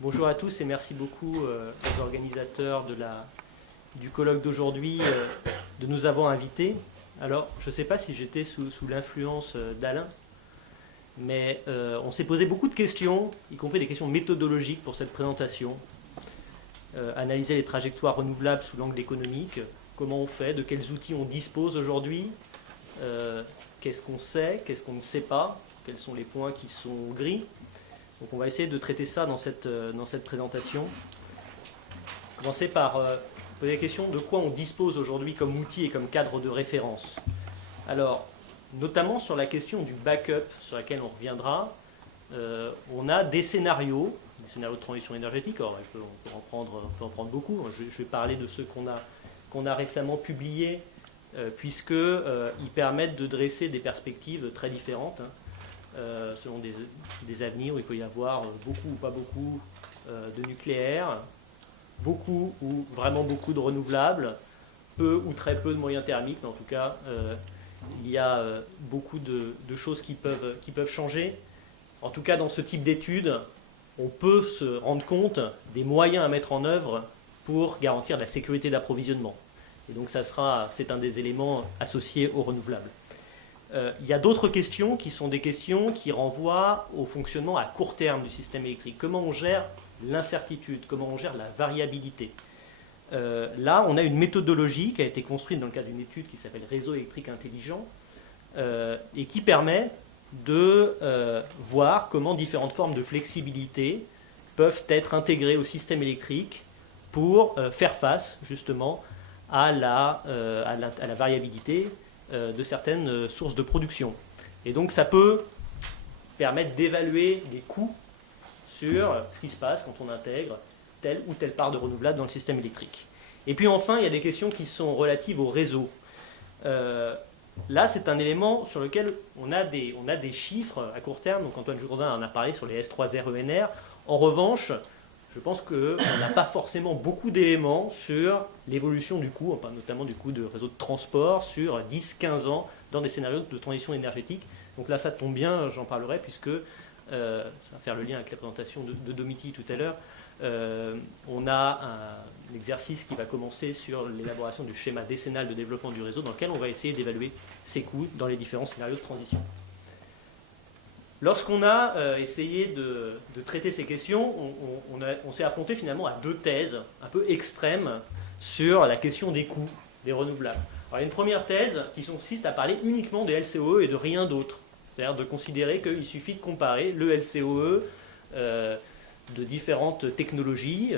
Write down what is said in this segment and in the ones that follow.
Bonjour à tous et merci beaucoup aux organisateurs du colloque d'aujourd'hui de nous avoir invités. Alors, je ne sais pas si j'étais sous l'influence d'Alain, mais on s'est posé beaucoup de questions, y compris des questions méthodologiques pour cette présentation. Analyser les trajectoires renouvelables sous l'angle économique, comment on fait, de quels outils on dispose aujourd'hui, qu'est-ce qu'on sait, qu'est-ce qu'on ne sait pas, quels sont les points qui sont gris. Donc on va essayer de traiter ça dans cette présentation. Commencer par poser la question de quoi on dispose aujourd'hui comme outil et comme cadre de référence. Alors, notamment sur la question du backup, sur laquelle on reviendra, on a des scénarios de transition énergétique. Alors, on peut en prendre beaucoup. Je vais parler de ceux qu'on a récemment publiés, puisqu'ils permettent de dresser des perspectives très différentes. Selon des avenirs où il peut y avoir beaucoup ou pas beaucoup de nucléaire, beaucoup ou vraiment beaucoup de renouvelables, peu ou très peu de moyens thermiques, mais en tout cas, il y a beaucoup de choses qui peuvent changer. En tout cas, dans ce type d'études, on peut se rendre compte des moyens à mettre en œuvre pour garantir la sécurité d'approvisionnement. Et donc, c'est un des éléments associés aux renouvelables. Il y a d'autres questions qui sont des questions qui renvoient au fonctionnement à court terme du système électrique. Comment on gère l'incertitude, comment on gère la variabilité. Là, on a une méthodologie qui a été construite dans le cadre d'une étude qui s'appelle Réseau électrique intelligent et qui permet de voir comment différentes formes de flexibilité peuvent être intégrées au système électrique pour faire face justement à la variabilité de certaines sources de production. Et donc ça peut permettre d'évaluer les coûts sur ce qui se passe quand on intègre telle ou telle part de renouvelable dans le système électrique. Et puis enfin, il y a des questions qui sont relatives au réseau. Là, c'est un élément sur lequel on a des chiffres à court terme. Donc Antoine Jourdain en a parlé sur les S3RENR. En revanche, je pense qu'on n'a pas forcément beaucoup d'éléments sur l'évolution du coût, notamment du coût de réseau de transport sur 10-15 ans dans des scénarios de transition énergétique. Donc là, ça tombe bien, j'en parlerai, puisque, ça va faire le lien avec la présentation de Domitille tout à l'heure, on a un exercice qui va commencer sur l'élaboration du schéma décennal de développement du réseau, dans lequel on va essayer d'évaluer ces coûts dans les différents scénarios de transition. Lorsqu'on a essayé de traiter ces questions, on s'est affronté finalement à deux thèses un peu extrêmes sur la question des coûts des renouvelables. Alors, il y a une première thèse qui consiste à parler uniquement des LCOE et de rien d'autre. C'est-à-dire de considérer qu'il suffit de comparer le LCOE de différentes technologies,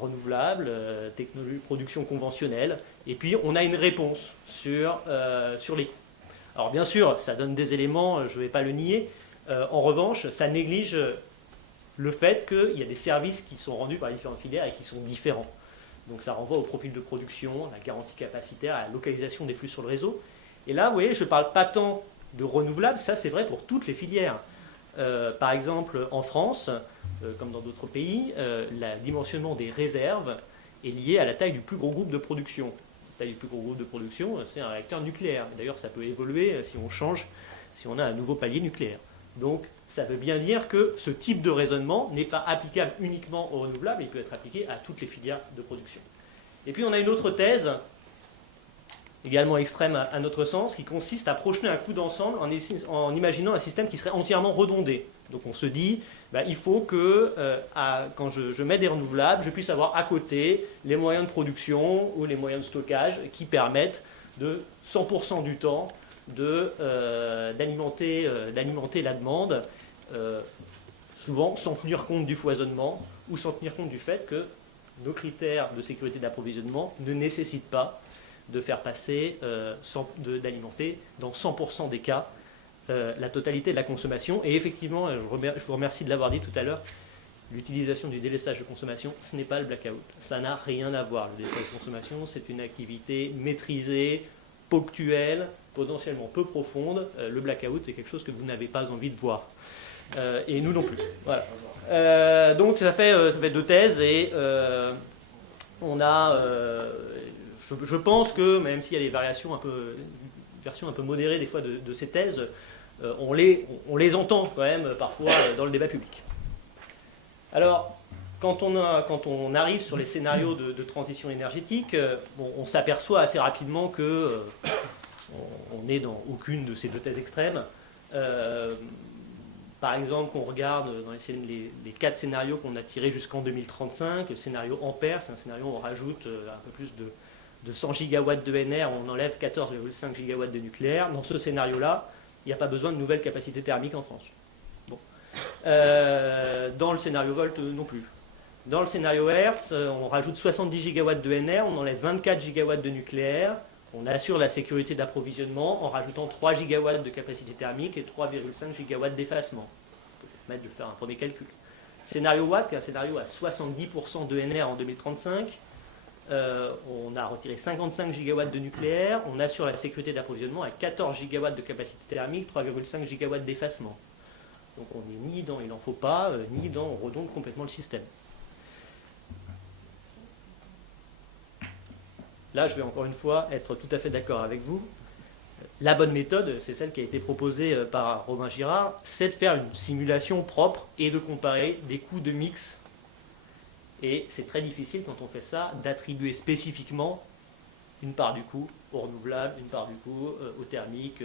renouvelables, technologies de production conventionnelle, et puis on a une réponse sur les coûts. Alors bien sûr, ça donne des éléments, je ne vais pas le nier. En revanche, ça néglige le fait qu'il y a des services qui sont rendus par les différentes filières et qui sont différents. Donc ça renvoie au profil de production, à la garantie capacitaire, à la localisation des flux sur le réseau. Et là, vous voyez, je ne parle pas tant de renouvelables, ça c'est vrai pour toutes les filières. Par exemple, en France, comme dans d'autres pays, le dimensionnement des réserves est lié à la taille du plus gros groupe de production. La taille du plus gros groupe de production, c'est un réacteur nucléaire. D'ailleurs, ça peut évoluer si on change, si on a un nouveau palier nucléaire. Donc, ça veut bien dire que ce type de raisonnement n'est pas applicable uniquement aux renouvelables, il peut être appliqué à toutes les filières de production. Et puis, on a une autre thèse, également extrême à notre sens, qui consiste à projeter un coût d'ensemble en imaginant un système qui serait entièrement redondé. Donc on se dit, il faut que quand je mets des renouvelables, je puisse avoir à côté les moyens de production ou les moyens de stockage qui permettent de 100% du temps d'alimenter la demande, souvent sans tenir compte du foisonnement ou sans tenir compte du fait que nos critères de sécurité d'approvisionnement ne nécessitent pas de faire passer, d'alimenter dans 100% des cas la totalité de la consommation. Et effectivement, je vous remercie de l'avoir dit tout à l'heure, l'utilisation du délaissage de consommation, ce n'est pas le blackout. Ça n'a rien à voir. Le délaissage de consommation, c'est une activité maîtrisée, ponctuelle, potentiellement peu profonde. Le blackout est quelque chose que vous n'avez pas envie de voir. Et nous non plus. Voilà. Donc ça fait deux thèses et on a... je pense que, même s'il y a des versions un peu modérées des fois de ces thèses, on les entend quand même parfois dans le débat public. Alors, quand on arrive sur les scénarios de transition énergétique, bon, on s'aperçoit assez rapidement que on n'est dans aucune de ces deux thèses extrêmes. Par exemple, qu'on regarde dans les 4 scénarios qu'on a tirés jusqu'en 2035, le scénario Ampère, c'est un scénario où on rajoute un peu plus de 100 gigawatts de NR, on enlève 14,5 gigawatts de nucléaire. Dans ce scénario-là, il n'y a pas besoin de nouvelles capacités thermiques en France. Bon. Dans le scénario Volt, non plus. Dans le scénario Hertz, on rajoute 70 gigawatts de NR, on enlève 24 gigawatts de nucléaire, on assure la sécurité d'approvisionnement en rajoutant 3 gigawatts de capacité thermique et 3,5 gigawatts d'effacement. Ça peut permettre de faire un premier calcul. Scénario Watt, qui est un scénario à 70% de NR en 2035, on a retiré 55 gigawatts de nucléaire, on assure la sécurité d'approvisionnement à 14 gigawatts de capacité thermique, 3,5 gigawatts d'effacement. Donc on n'est ni dans il n'en faut pas, ni dans on redonde complètement le système. Là, je vais encore une fois être tout à fait d'accord avec vous. La bonne méthode, c'est celle qui a été proposée par Romain Girard, c'est de faire une simulation propre et de comparer des coûts de mix. Et c'est très difficile quand on fait ça d'attribuer spécifiquement une part du coût au renouvelable, une part du coût au thermique,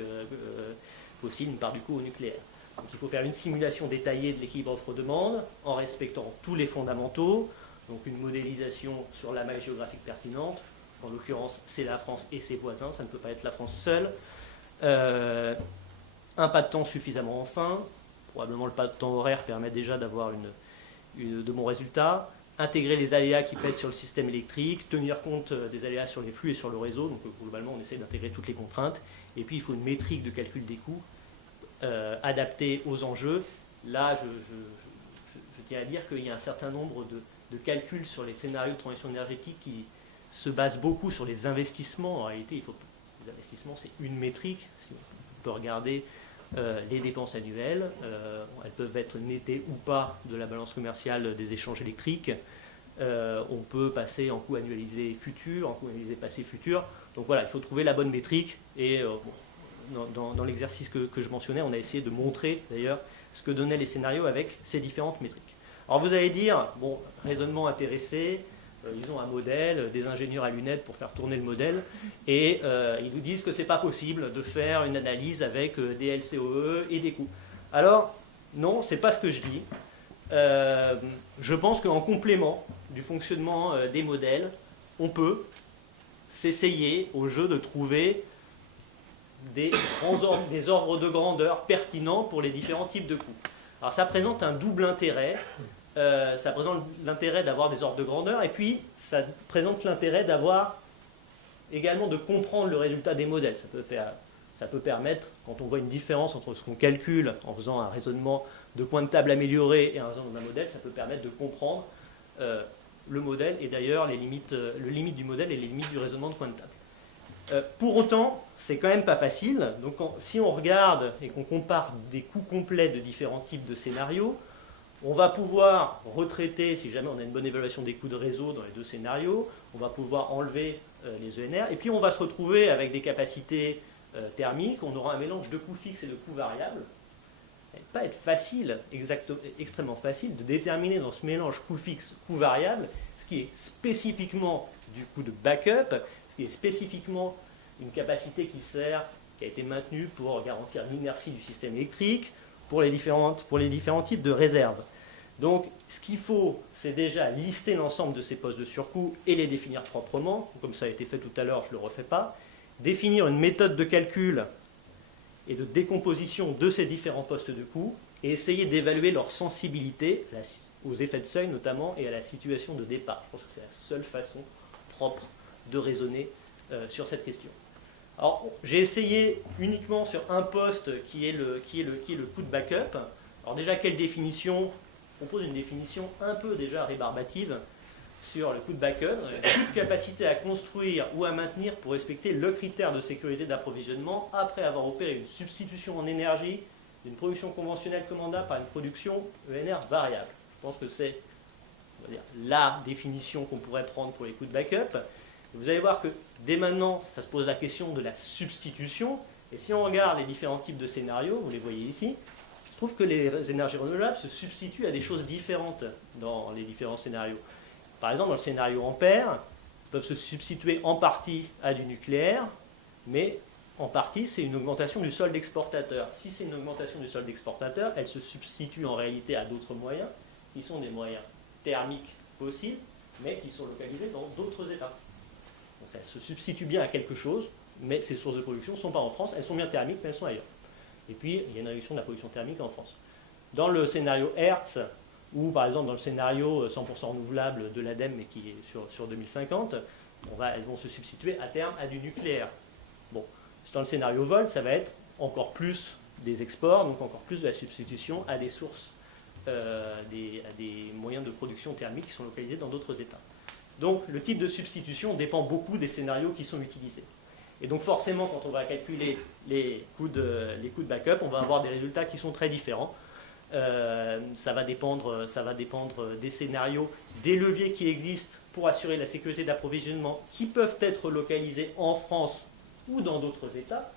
fossile, une part du coût au nucléaire. Donc il faut faire une simulation détaillée de l'équilibre offre-demande en respectant tous les fondamentaux, donc une modélisation sur la maille géographique pertinente. En l'occurrence, c'est la France et ses voisins, ça ne peut pas être la France seule. Un pas de temps suffisamment fin, probablement le pas de temps horaire permet déjà d'avoir de bons résultats. Intégrer les aléas qui pèsent sur le système électrique, tenir compte des aléas sur les flux et sur le réseau, donc globalement on essaie d'intégrer toutes les contraintes. Et puis il faut une métrique de calcul des coûts adaptée aux enjeux. Là, je tiens à dire qu'il y a un certain nombre de calculs sur les scénarios de transition énergétique qui se base beaucoup sur les investissements. En réalité, les investissements, c'est une métrique. On peut regarder les dépenses annuelles. Elles peuvent être nettées ou pas de la balance commerciale des échanges électriques. On peut passer en coût annualisé futur, en coût annualisé passé futur. Donc voilà, il faut trouver la bonne métrique. Et dans l'exercice que je mentionnais, on a essayé de montrer d'ailleurs ce que donnaient les scénarios avec ces différentes métriques. Alors vous allez dire, bon, raisonnement intéressé, ils ont un modèle, des ingénieurs à lunettes pour faire tourner le modèle, et ils nous disent que ce n'est pas possible de faire une analyse avec des LCOE et des coûts. Alors, non, ce n'est pas ce que je dis. Je pense qu'en complément du fonctionnement des modèles, on peut s'essayer au jeu de trouver des ordres de grandeur pertinents pour les différents types de coûts. Alors ça présente un double intérêt. Ça présente l'intérêt d'avoir des ordres de grandeur et puis ça présente l'intérêt d'avoir également de comprendre le résultat des modèles. Ça peut permettre, quand on voit une différence entre ce qu'on calcule en faisant un raisonnement de coin de table amélioré et un raisonnement d'un modèle, ça peut permettre de comprendre le modèle et d'ailleurs le limite du modèle et les limites du raisonnement de coin de table. Pour autant, c'est quand même pas facile. Donc si on regarde et qu'on compare des coûts complets de différents types de scénarios, on va pouvoir retraiter, si jamais on a une bonne évaluation des coûts de réseau dans les deux scénarios, on va pouvoir enlever les ENR, et puis on va se retrouver avec des capacités thermiques, on aura un mélange de coûts fixes et de coûts variables. Ça ne va pas être facile, extrêmement facile, de déterminer dans ce mélange coûts fixes, coûts variables, ce qui est spécifiquement du coût de backup, ce qui est spécifiquement une capacité qui a été maintenue pour garantir l'inertie du système électrique, pour les différents types de réserves. Donc, ce qu'il faut, c'est déjà lister l'ensemble de ces postes de surcoût et les définir proprement, comme ça a été fait tout à l'heure, je ne le refais pas. Définir une méthode de calcul et de décomposition de ces différents postes de coût et essayer d'évaluer leur sensibilité aux effets de seuil notamment et à la situation de départ. Je pense que c'est la seule façon propre de raisonner sur cette question. Alors, j'ai essayé uniquement sur un poste qui est le coût de backup. Alors déjà, quelle définition? On propose une définition un peu déjà rébarbative sur le coût de backup. Toute capacité à construire ou à maintenir pour respecter le critère de sécurité d'approvisionnement après avoir opéré une substitution en énergie d'une production conventionnelle commandable par une production ENR variable. Je pense que c'est la définition qu'on pourrait prendre pour les coûts de backup. Et vous allez voir que dès maintenant, ça se pose la question de la substitution. Et si on regarde les différents types de scénarios, vous les voyez ici, je trouve que les énergies renouvelables se substituent à des choses différentes dans les différents scénarios. Par exemple, dans le scénario Ampère, ils peuvent se substituer en partie à du nucléaire, mais en partie, c'est une augmentation du solde exportateur. Si c'est une augmentation du solde exportateur, elle se substitue en réalité à d'autres moyens, qui sont des moyens thermiques fossiles, mais qui sont localisés dans d'autres États. Donc ça se substitue bien à quelque chose, mais ces sources de production ne sont pas en France, elles sont bien thermiques, mais elles sont ailleurs. Et puis, il y a une réduction de la production thermique en France. Dans le scénario Hertz, ou par exemple dans le scénario 100% renouvelable de l'ADEME, mais qui est sur 2050, elles vont se substituer à terme à du nucléaire. Bon, dans le scénario Volt, ça va être encore plus des exports, donc encore plus de la substitution à des sources, à des moyens de production thermique qui sont localisés dans d'autres États. Donc le type de substitution dépend beaucoup des scénarios qui sont utilisés. Et donc forcément, quand on va calculer les coûts de backup, on va avoir des résultats qui sont très différents. Ça va dépendre des scénarios, des leviers qui existent pour assurer la sécurité d'approvisionnement, qui peuvent être localisés en France ou dans d'autres États.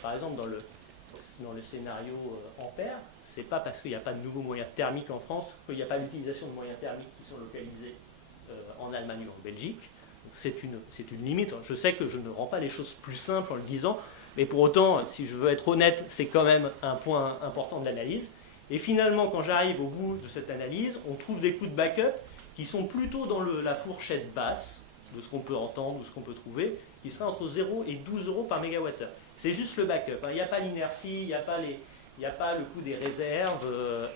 Par exemple, dans le scénario Ampère, ce n'est pas parce qu'il n'y a pas de nouveaux moyens thermiques en France qu'il n'y a pas l'utilisation de moyens thermiques qui sont localisés en Allemagne ou en Belgique. C'est une limite. Je sais que je ne rends pas les choses plus simples en le disant, mais pour autant, si je veux être honnête, c'est quand même un point important de l'analyse. Et finalement, quand j'arrive au bout de cette analyse, on trouve des coûts de backup qui sont plutôt dans la fourchette basse de ce qu'on peut entendre, de ce qu'on peut trouver, qui sera entre 0 et 12 euros par mégawattheure. C'est juste le backup. Il n'y a pas l'inertie, il n'y a pas le coût des réserves,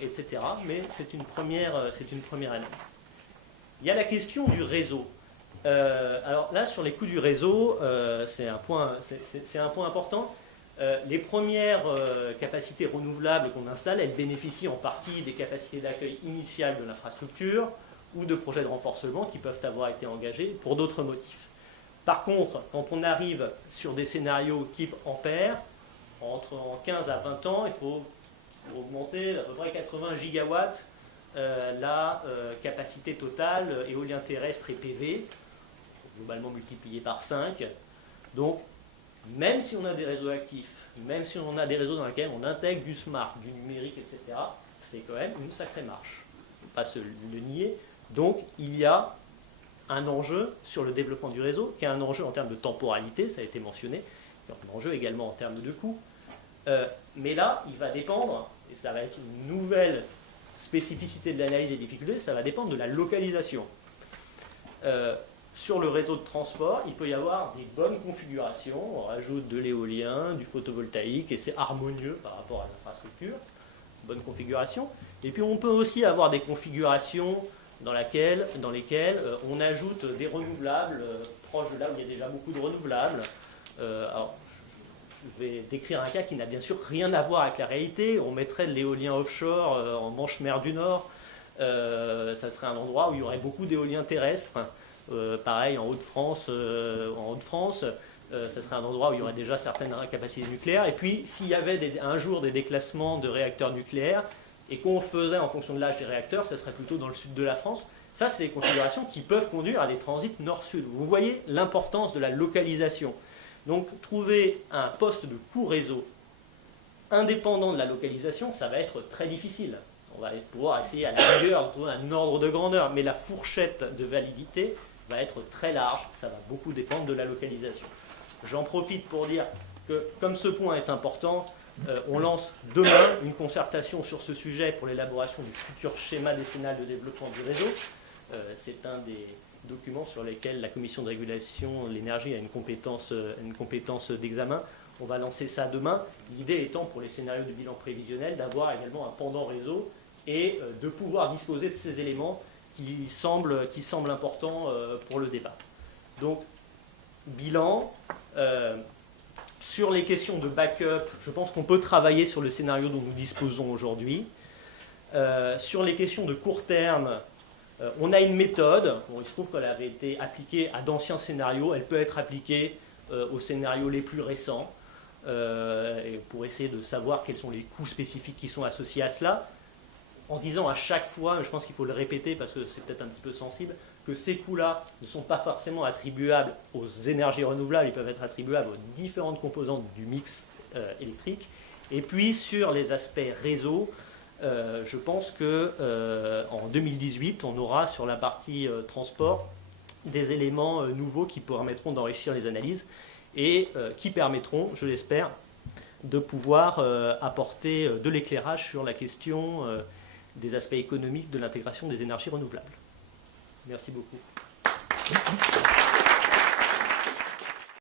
etc. Mais c'est une première analyse. Il y a la question du réseau. Alors là, sur les coûts du réseau, c'est un point important. Les premières capacités renouvelables qu'on installe, elles bénéficient en partie des capacités d'accueil initiales de l'infrastructure ou de projets de renforcement qui peuvent avoir été engagés pour d'autres motifs. Par contre, quand on arrive sur des scénarios type Ampère, en 15 à 20 ans, il faut augmenter d'à peu près 80 gigawatts la capacité totale éolien terrestre et PV, globalement multiplié par 5. Donc, même si on a des réseaux actifs, même si on a des réseaux dans lesquels on intègre du smart, du numérique, etc., c'est quand même une sacrée marche. Il ne faut pas se le nier. Donc, il y a un enjeu sur le développement du réseau, qui est un enjeu en termes de temporalité, ça a été mentionné, un enjeu également en termes de coût. Mais là, il va dépendre, et ça va être une nouvelle spécificité de l'analyse des difficultés, ça va dépendre de la localisation. Sur le réseau de transport, il peut y avoir des bonnes configurations, on rajoute de l'éolien, du photovoltaïque, et c'est harmonieux par rapport à l'infrastructure, bonne configuration. Et puis on peut aussi avoir des configurations dans lesquelles on ajoute des renouvelables proches de là où il y a déjà beaucoup de renouvelables. Alors, je vais décrire un cas qui n'a bien sûr rien à voir avec la réalité. On mettrait de l'éolien offshore en Manche-Mer du Nord. Ça serait un endroit où il y aurait beaucoup d'éoliens terrestres. Pareil, en Hauts-de-France, ça serait un endroit où il y aurait déjà certaines capacités nucléaires. Et puis, s'il y avait un jour des déclassements de réacteurs nucléaires, et qu'on faisait en fonction de l'âge des réacteurs, ça serait plutôt dans le sud de la France. Ça, c'est des configurations qui peuvent conduire à des transits nord-sud. Vous voyez l'importance de la localisation. Donc, trouver un poste de coût réseau indépendant de la localisation, ça va être très difficile. On va pouvoir essayer à la rigueur de trouver un ordre de grandeur, mais la fourchette de validité va être très large. Ça va beaucoup dépendre de la localisation. J'en profite pour dire que, comme ce point est important, on lance demain une concertation sur ce sujet pour l'élaboration du futur schéma décennal de développement du réseau. C'est un des documents sur lesquels la Commission de régulation de l'énergie a une compétence d'examen. On va lancer ça demain. L'idée étant, pour les scénarios de bilan prévisionnel, d'avoir également un pendant réseau et de pouvoir disposer de ces éléments qui semblent importants pour le débat. Donc, bilan. Sur les questions de backup, je pense qu'on peut travailler sur le scénario dont nous disposons aujourd'hui. Sur les questions de court terme, on a une méthode. Bon, il se trouve qu'elle avait été appliquée à d'anciens scénarios. Elle peut être appliquée aux scénarios les plus récents pour essayer de savoir quels sont les coûts spécifiques qui sont associés à cela. En disant à chaque fois, je pense qu'il faut le répéter parce que c'est peut-être un petit peu sensible, que ces coûts-là ne sont pas forcément attribuables aux énergies renouvelables, ils peuvent être attribuables aux différentes composantes du mix électrique. Et puis sur les aspects réseau, je pense qu'en 2018, on aura sur la partie transport des éléments nouveaux qui permettront d'enrichir les analyses et qui permettront, je l'espère, de pouvoir apporter de l'éclairage sur la question des aspects économiques de l'intégration des énergies renouvelables. Merci beaucoup.